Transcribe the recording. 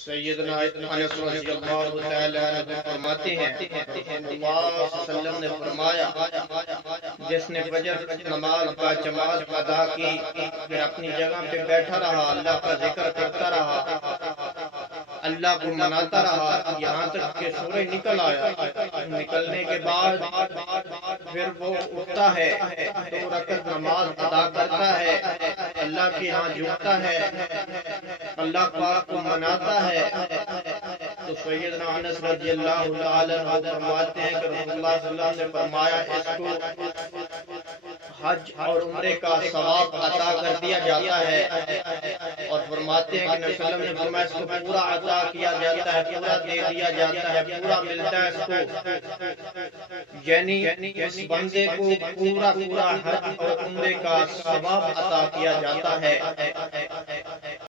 سیدنا انس رضی اللہ تعالیٰ عنہ فرماتے ہیں اللہ صلی اللہ علیہ وسلم نے فرمایا جس نے فجر نماز کا جماعت ادا کی پھر اپنی جگہ پہ بیٹھا رہا، اللہ کا ذکر کرتا رہا، اللہ کو مناتا رہا یہاں تک کہ سورج نکل آیا، نکلنے کے بعد پھر وہ اٹھتا ہے، 2 رکعت نماز ادا کرتا ہے، اللہ کے یہاں جھکتا ہے، اللہ پاک کو مناتا ہے، تو سیدنا انس رضی اللہ تعالی عنہ فرماتے ہیں کہ رسول اللہ صلی اللہ علیہ وسلم نے فرمایا اس کو حج اور عمرے کا ثواب عطا کر دیا جاتا ہے، اور فرماتے ہیں کہ نبی صلی اللہ علیہ وسلم نے فرمایا اس کو پورا عطا کیا جاتا ہے، پورا دے دیا جاتا ہے، پورا ملتا ہے اس کو، یعنی اس بندے کو پورا حج اور عمرے کا ثواب عطا کیا جاتا ہے۔